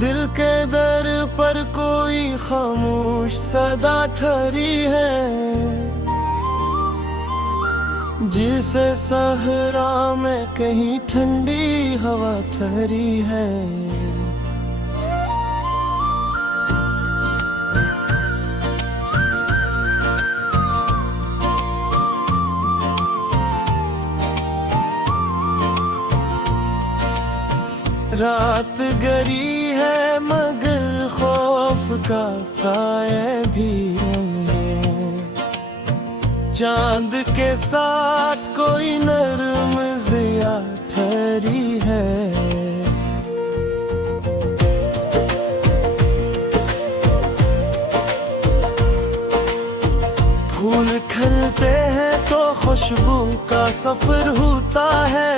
दिल के दर पर कोई खामोश सदा ठहरी है, जिसे सहरा में कहीं ठंडी हवा ठहरी है। रात गरी है मगर खौफ का साए भी है, चांद के साथ कोई नर्म ज़िया ठहरी है। फूल खिलते हैं तो खुशबू का सफर होता है,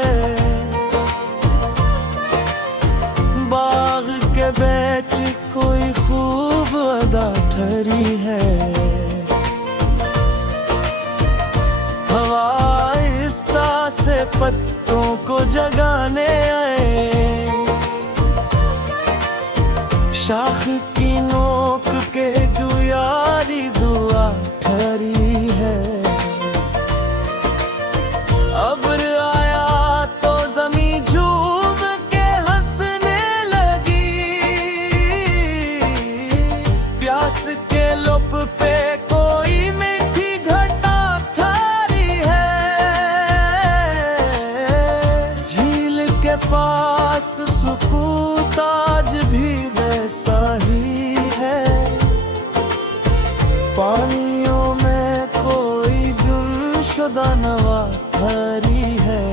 बाग के बीच कोई खूब अदा ठहरी है। हवा आहिस्ता से पत्तों को जगाने आए, शाख की नोक के जो यारी दुआ ठहरी है। अब्र आया तो ज़मीं झूम के हंसने लगी, प्यास के लुप पे कोई मीठी घटा ठहरी है। झील के पास सुकून ताज भी वैसा ही है, पानियों में कोई गुमशुदा नवा ठहरी है।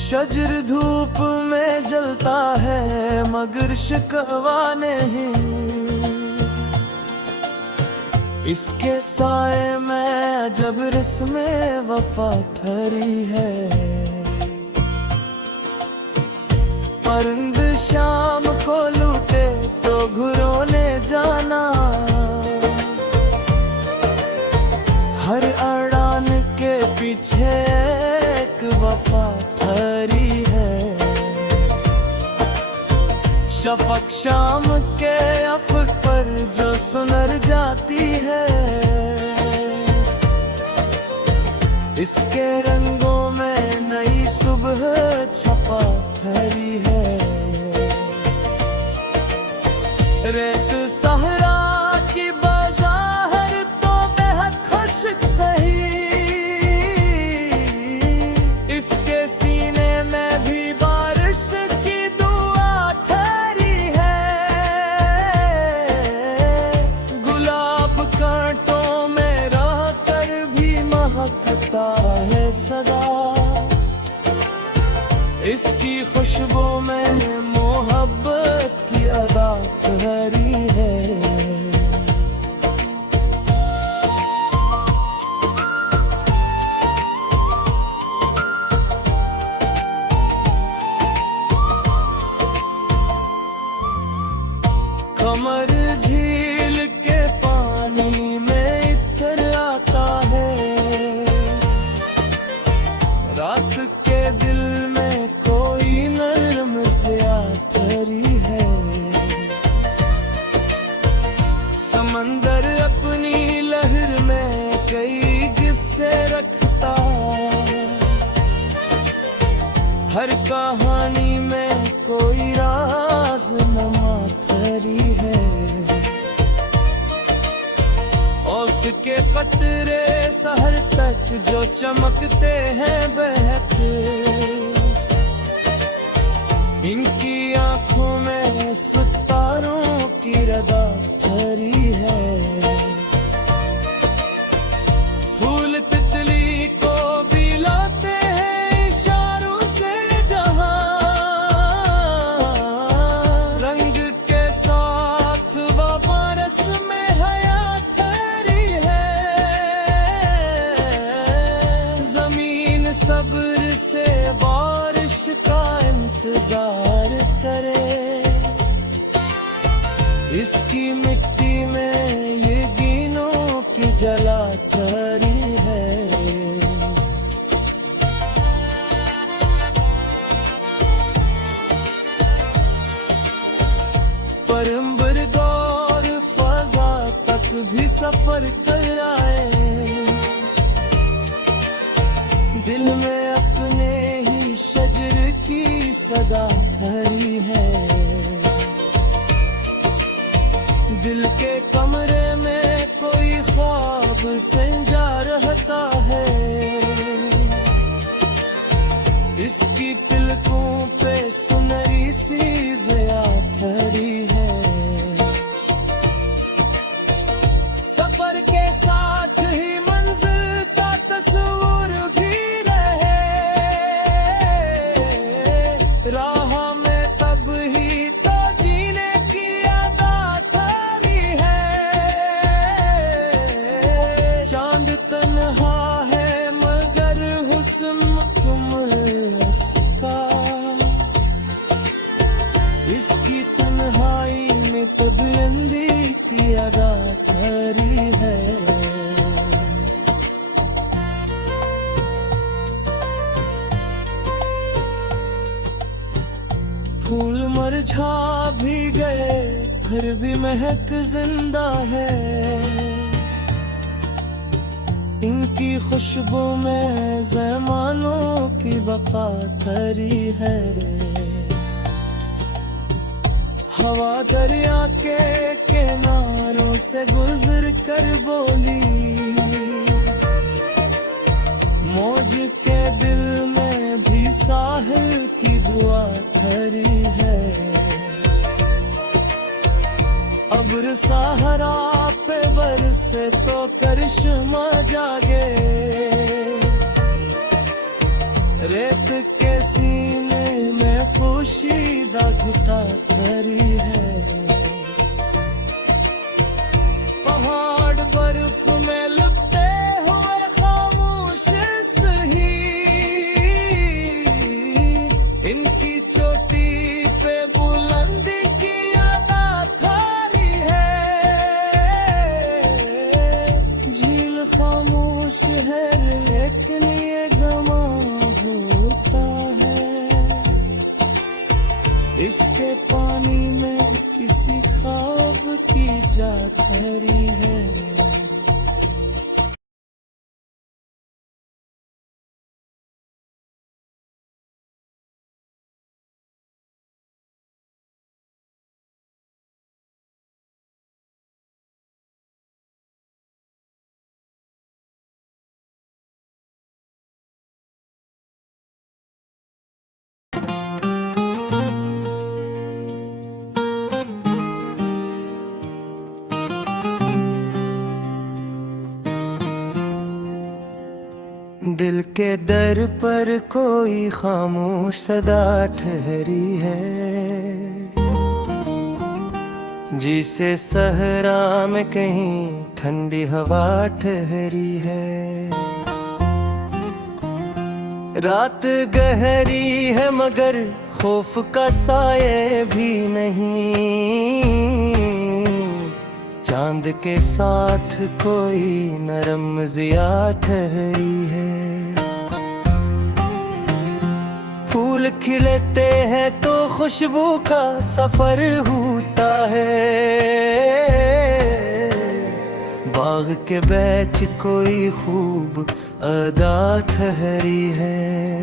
शजर धूप में जलता है मगर शिकवा नहीं, इसके साए में जब रस्में वफा ठहरी है। परिंद शाम को लूटे तो घुरों ने जाना, हर अड़ान के पीछे एक वफा ठहरी है। शफक शाम के अफक पर जो सुनर जाती है, इसके रंगों में नई सुबह छपा ठहरी है। रेत सहरा की बाज़ार तो बेहद खुश्क सही, इसके सीने में भी बारिश की दुआ ठहरी है। गुलाब कांटों में रह कर भी महकता है सदा, इसकी खुशबू में मोहब्बत की अदा ठहरी है। कमर झील के पानी में इतर आता है, रात के दिल में कोई नर्म ज़िया ठहरी है। समंदर अपनी लहर में कई किस्से रखता, हर कहानी में कोई राज नमा ठहरी है। उसके कतरे सहर तक जो चमकते हैं बहक, इनकी आंखों में सितारों की रदा ठहरी है। फूल तितली को भी लाते हैं इशारों से जहां, रंग के साथ वापस में हयात ठहरी है। जमीन सब्र से बारिश का इंतजार करे, इसकी मिट्टी सदा ठहरी है। परम्बर गौर फजा तक भी सफर कराए, दिल में अपने ही शजर की सदा भरी है। दिल के कमरे में कोई ख्वाब संजा रहता है, इसकी पलकों पे सुनहरी सी ज़िया ठहरी है। सफर के साथ ही मंजिल का तस्वीर भी रहे, राह में तब ही तो जीने की आदत ठहरी है। चांद तन्हा है मगर हुस्न मुकम्मल इसका, इसकी तन्हाई में तो बुलंदी की अदा ठहरी है। फूल मुरझा भी गए फिर भी महक जिंदा है, इनकी खुशबू में ज़मानों की बका ठहरी है। हवा दरिया के किनारों से गुजर कर बोली, मौज के दिल में भी साहिल की दुआ ठहरी है। अब्र सहरा पे बरसे तो करिश्मा जागे, रेत के सीने में पोशीदा घुटा ठहरी है। पहाड़ बर्फ में लिपटे हुए खामोश सही, इनकी चोटी पे बुलंदी की अदा ठहरी है। झील खामोश है लेकिन ये गमा होता है, इसके पानी में किसी ख्वाब की जा ठहरी है। दिल के दर पर कोई खामोश सदा ठहरी है, जिसे सहरा में कहीं ठंडी हवा ठहरी है। रात गहरी है मगर खौफ का साये भी नहीं, चांद के साथ कोई नरम ज़िया ठहरी है। फूल खिलते हैं तो खुशबू का सफर होता है, बाग के बीच कोई खूब अदा ठहरी है।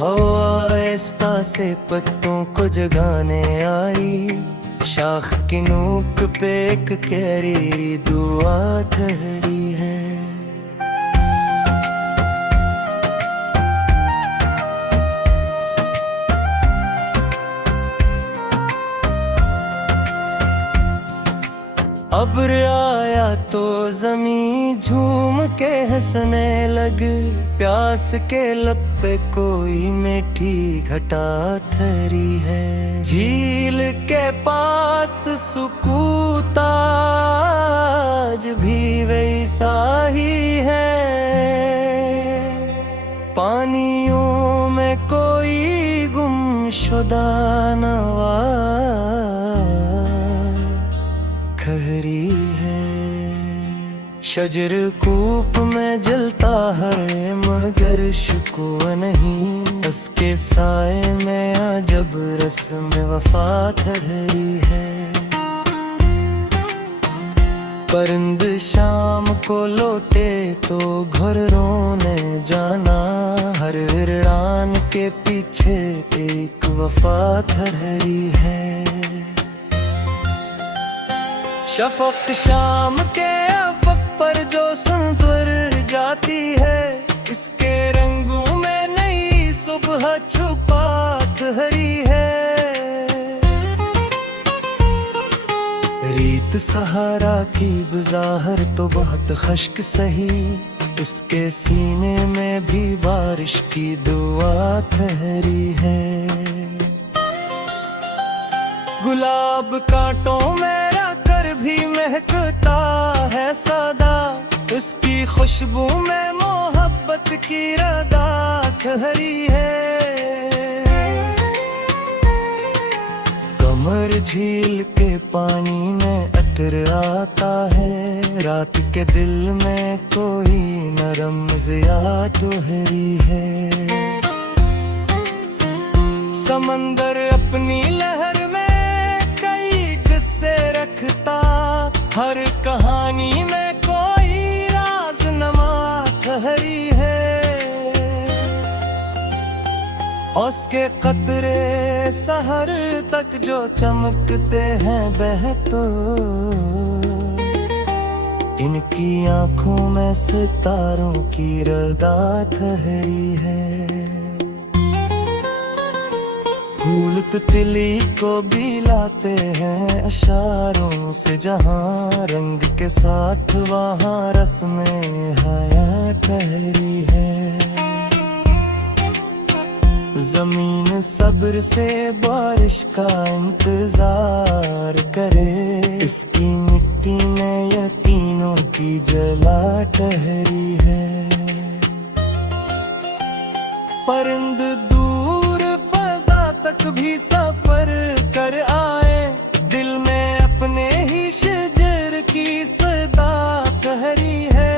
हवा आहिस्ता से पत्तों को जगाने आई, शाख की नोक पे एक गहरी दुआ ठहरी है। अब्र आया तो जमीन झूम के हंसने लग, प्यास के लब पे कोई मीठी घटा ठहरी है। झील के पास सुकून आज भी वैसा ही है, पानियों में कोई गुमशुदा नवा खहरी है। शजर कूप में जलता है मगर शुक्र नहीं, उसके साए में अजब रस्म वफा ठहरी है। परिंद शाम को लौटे तो घर रोने जाना, हर उड़ान के पीछे एक वफा ठहरी है। शफक शाम के अफक पर जो संवर जाती है, इसके रंगों में नई सुबह छुपा ठहरी है। रीत सहारा की बज़ाहर तो बहुत खश्क सही, इसके सीने में भी बारिश की दुआ ठहरी है। गुलाब कांटों में भी महकता है सदा, इसकी खुशबू में मोहब्बत की रदा ठहरी है। कमर झील के पानी में अतर आता है, रात के दिल में कोई नरम ज़िया ठहरी है। समंदर अपनी लहर में रखता, हर कहानी में कोई राज नमा ठहरी है। उसके कतरे सहर तक जो चमकते हैं बहतो, इनकी आंखों में सितारों की रदा ठहरी है। फूल तितली को भी लाते हैं इशारों से, जहाँ रंग के साथ वहाँ रस्में हया ठहरी है। जमीन सब्र से बारिश का इंतजार करे, इसकी मिट्टी में यकीनों की जला ठहरी है। परिंद तक भी सफर कर आए, दिल में अपने ही शजर की सदा ठहरी है।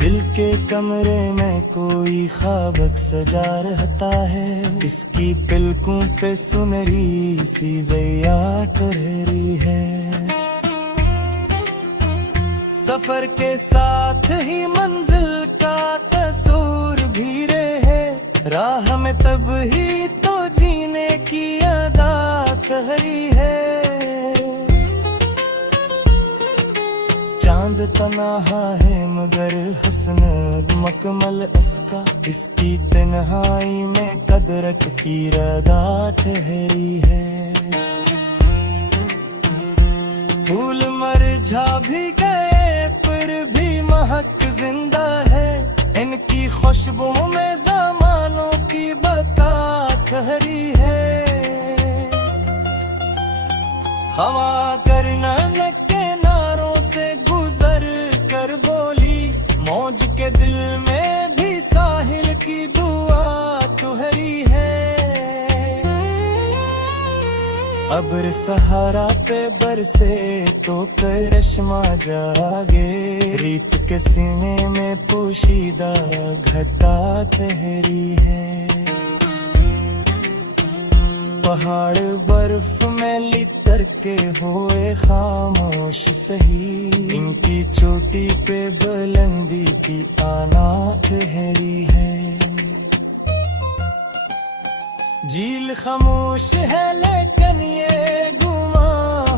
दिल के कमरे में कोई ख्वाब सजा रहता है, इसकी पलकों पे सुनहरी सी ज़िया ठहरी है। सफर के साथ ही मंजिल का तस्वीर भी रहे, राह में तब ही तो जीने की अदा ठहरी है। चांद तन्हा है मगर हुस्न मकमल उसका, इसकी तन्हाई में कदरत की रदा ठहरी है। फूल मरझा भी गए पर भी महक जिंदा है, इनकी खुशबू में ज़मानों की बता ठहरी है। हवा करना के नारों से गुजर कर बोली, मौज के दिल में भी साहिल की दुआ ठहरी है। अब्र सहारा पे बरसे तो करिश्मा जागे, रीत के सीने में पोशीदा घटा ठहरी है। पहाड़ बर्फ में लितर के हुए खामोश सही, इनकी चोटी पे बुलंदी की आना ठहरी है। झील खामोश है लेकिन ये गुमा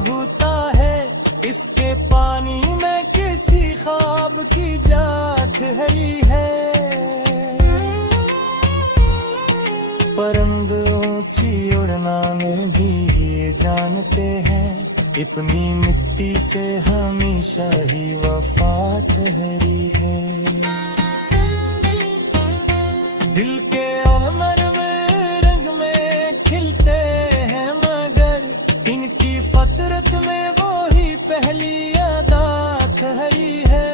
होता है, इसके पानी में किसी ख्वाब की जा ठहरी है। परिंद ऊंची उड़ना में भी ये जानते हैं, अपनी मिट्टी से हमेशा ही वफा ठहरी है। दिल के अमर रंग में खिलते हैं मगर इनकी फतरत में वो ही पहली अदा ठहरी है।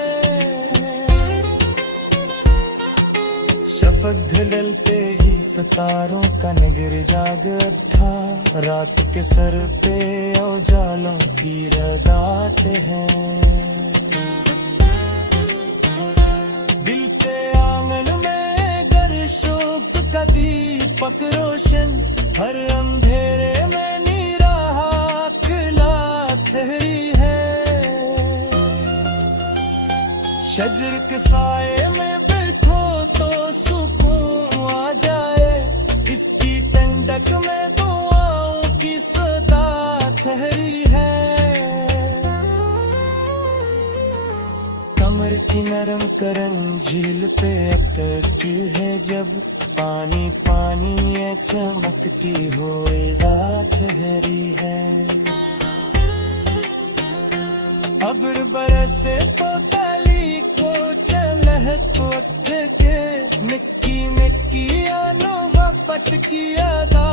शफक ढलते ही सितारों का नगर जाग उठा, रात के सर पे उजालों की रदा जाते हैं। दिल के आंगन में गर शोक का दीपक रोशन, हर अंधेरे में निराह ठहरी है। शजर के साए में बैठो तो सुकून आ जाए, इसकी ठंडक में दुआओं की सदा ठहरी है। कमर की नरम करन झील पे अटकती है जब, पानी पानी ये चमकती हुई रात ठहरी है। अब्र बरसे तो ताली को चलहक उठ के, मिक्की मिक्की अनुभवत की अदा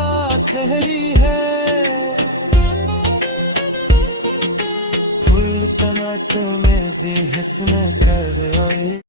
ठहरी है। फुल तनक में दी हसन कर रोए,